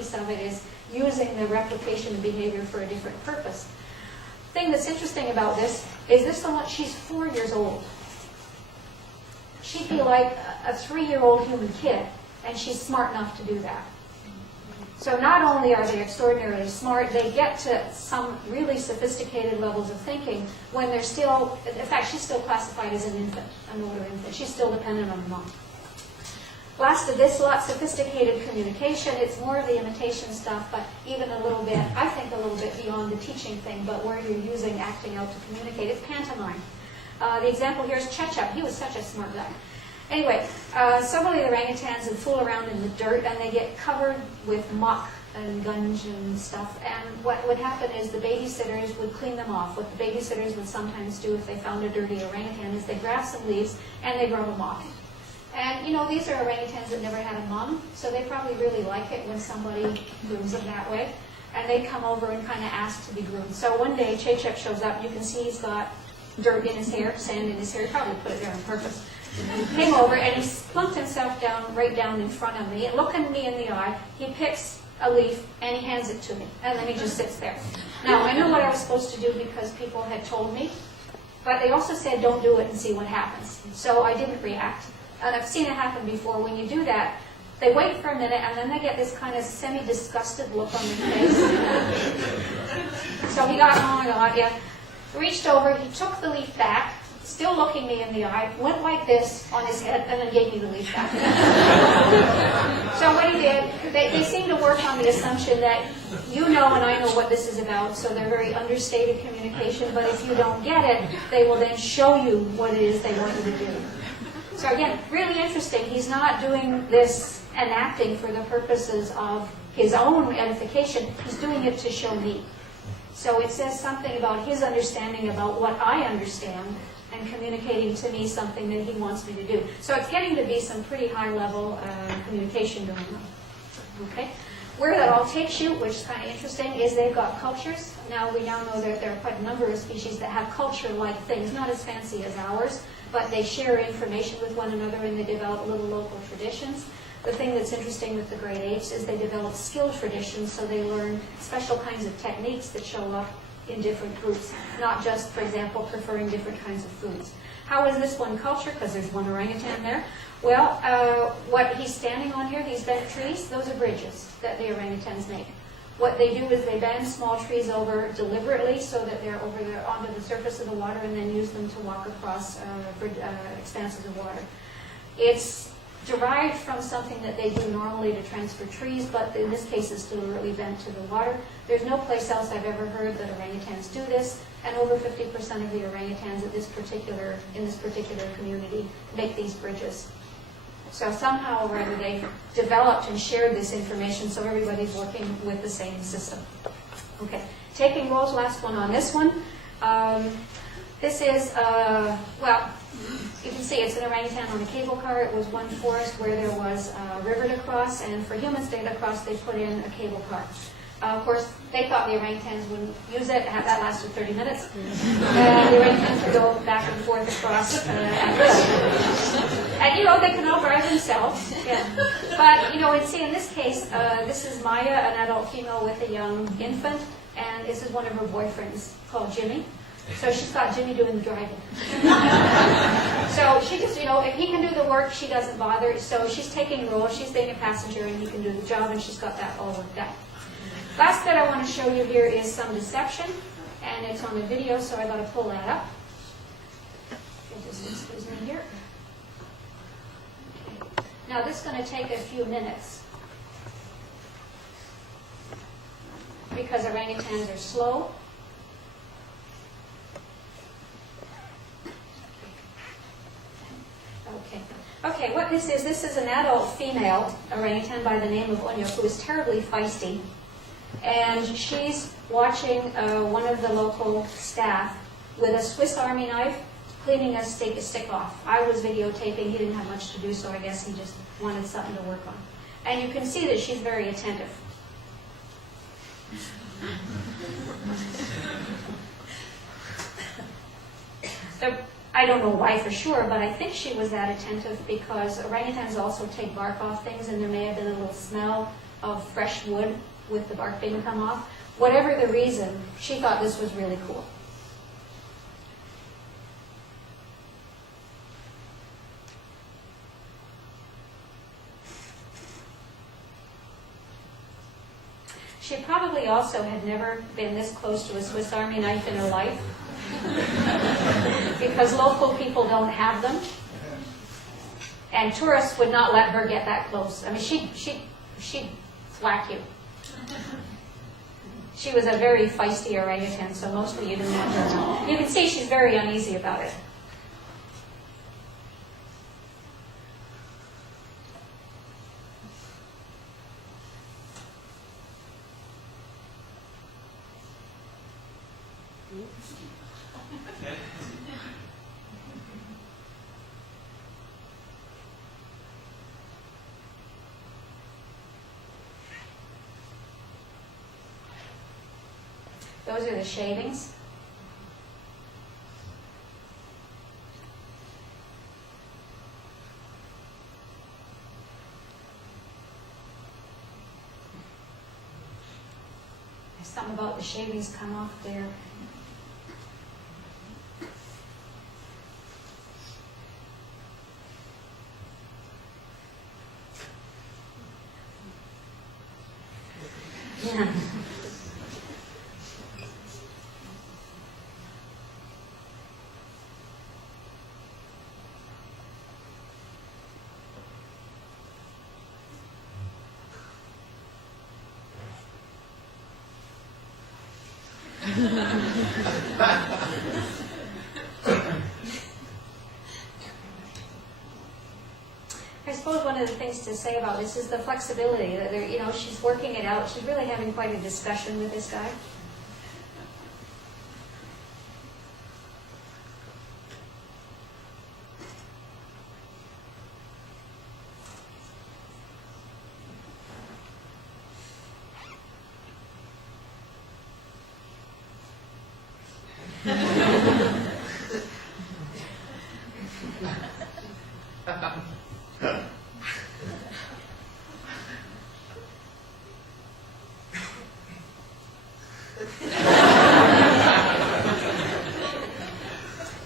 piece of it is using the replication behavior for a different purpose. The thing that's interesting about this is she's 4 years old. She'd be like a 3-year-old human kid, and she's smart enough to do that. So not only are they extraordinarily smart, they get to some really sophisticated levels of thinking when they're still, in fact, she's still classified as an infant, an older infant. She's still dependent on her mom. Last of this lot, sophisticated communication. It's more of the imitation stuff, but even a little bit, I think a little bit beyond the teaching thing, but where you're using acting out to communicate. It's pantomime. The example here is Chechep. He was such a smart guy. Anyway, several of the orangutans would fool around in the dirt, and they get covered with muck and gunge and stuff. And what would happen is the babysitters would clean them off. What the babysitters would sometimes do if they found a dirty orangutan is they'd grab some leaves and they'd rub them off. And, you know, these are orangutans that never had a mom, so they probably really like it when somebody grooms them that way. And they come over and kind of ask to be groomed. So one day, Chechep shows up. You can see he's got dirt in his hair, sand in his hair. He probably put it there on purpose. Came over and he plunked himself down, right down in front of me, and looking me in the eye, he picks a leaf and he hands it to me, and then he just sits there. Now, I know what I was supposed to do because people had told me, but they also said don't do it and see what happens. So I didn't react. And I've seen it happen before. When you do that, they wait for a minute and then they get this kind of semi-disgusted look on their face. So he got, oh my God, yeah. Reached over, he took the leaf back, still looking me in the eye, went like this on his head, and then gave me the leaf back. So what he did, they seem to work on the assumption that you know and I know what this is about, so they're very understated communication, but if you don't get it, they will then show you what it is they want you to do. So again, really interesting. He's not doing this enacting for the purposes of his own edification. He's doing it to show me. So it says something about his understanding about what I understand and communicating to me something that he wants me to do. So it's getting to be some pretty high-level communication going on. Okay? Where that all takes you, which is kind of interesting, is they've got cultures. Now we now know that there are quite a number of species that have culture-like things, not as fancy as ours, but they share information with one another and they develop little local traditions. The thing that's interesting with the great apes is they develop skill traditions, so they learn special kinds of techniques that show up in different groups, not just, for example, preferring different kinds of foods. How is this one culture? Because there's one orangutan there. Well, what he's standing on here, these bent trees, those are bridges that the orangutans make. What they do is they bend small trees over deliberately so that they're over there onto the surface of the water and then use them to walk across expanses of water. It's derived from something that they do normally to transfer trees, but in this case it's deliberately bent to the water. There's no place else I've ever heard that orangutans do this, and over 50% of the orangutans in this particular community make these bridges. So somehow or other they've developed and shared this information so everybody's working with the same system. Okay, taking roles, last one on this one. This is, well, you can see it's an orangutan on a cable car. It was one forest where there was a river to cross, and for humans to get across, they put in a cable car. Of course, they thought the orangutans wouldn't use it. That lasted 30 minutes. The orangutans would go back and forth across at will. And, you know, they can all drive themselves. Yeah. But, you know, in this case, this is Maya, an adult female with a young infant, and this is one of her boyfriends called Jimmy. So she's got Jimmy doing the driving. So she just, you know, if he can do the work, she doesn't bother. So she's taking roles, she's being a passenger, and he can do the job, and she's got that all worked out. Last bit I want to show you here is some deception, and it's on the video, so I got to pull that up. Just excuse me here. Okay. Now this is going to take a few minutes because orangutans are slow. Okay, what this is an adult female orangutan by the name of Orangutan who is terribly feisty. And she's watching one of the local staff with a Swiss Army knife cleaning a stick off. I was videotaping. He didn't have much to do, so I guess he just wanted something to work on. And you can see that she's very attentive. So, I don't know why for sure, but I think she was that attentive because orangutans also take bark off things, and there may have been a little smell of fresh wood with the bark being come off. Whatever the reason, she thought this was really cool. She probably also had never been this close to a Swiss Army knife in her life because local people don't have them. And tourists would not let her get that close. I mean, she'd whack you. She was a very feisty orangutan, so mostly you didn't want her. You can see she's very uneasy about it. Those are the shavings. There's something about the shavings come off there. Yeah. I suppose one of the things to say about this is the flexibility. That you know, she's working it out. She's really having quite a discussion with this guy.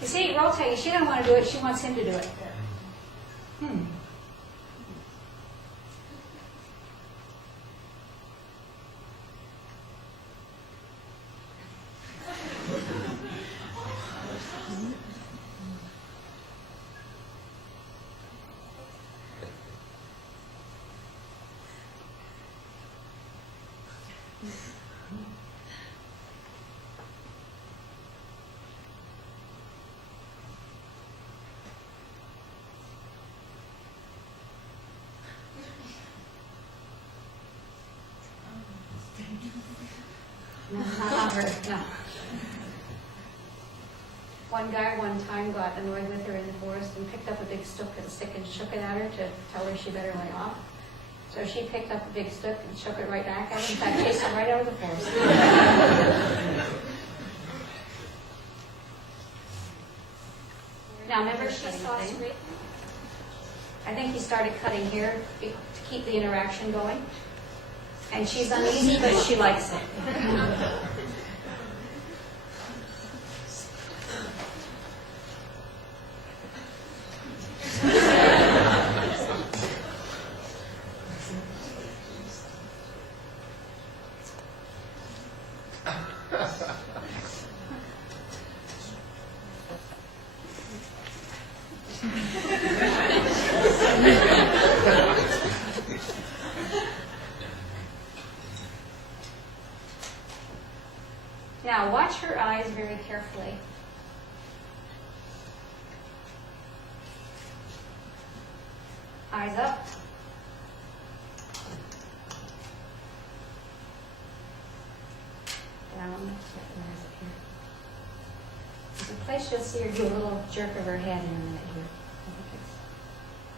You see, I'll tell you, she doesn't want to do it, she wants him to do it. No, not her, no. One guy one time got annoyed with her in the forest and picked up a big stick and shook it at her to tell her she better lay off. So she picked up a big stick and shook it right back at him. In fact, chased him right out of the forest. Now, remember she saw screen? I think he started cutting here to keep the interaction going. And she's uneasy, but she likes it. Now, watch her eyes very carefully. Eyes up. Down. There's a place you'll see her do a little jerk of her head in a minute here.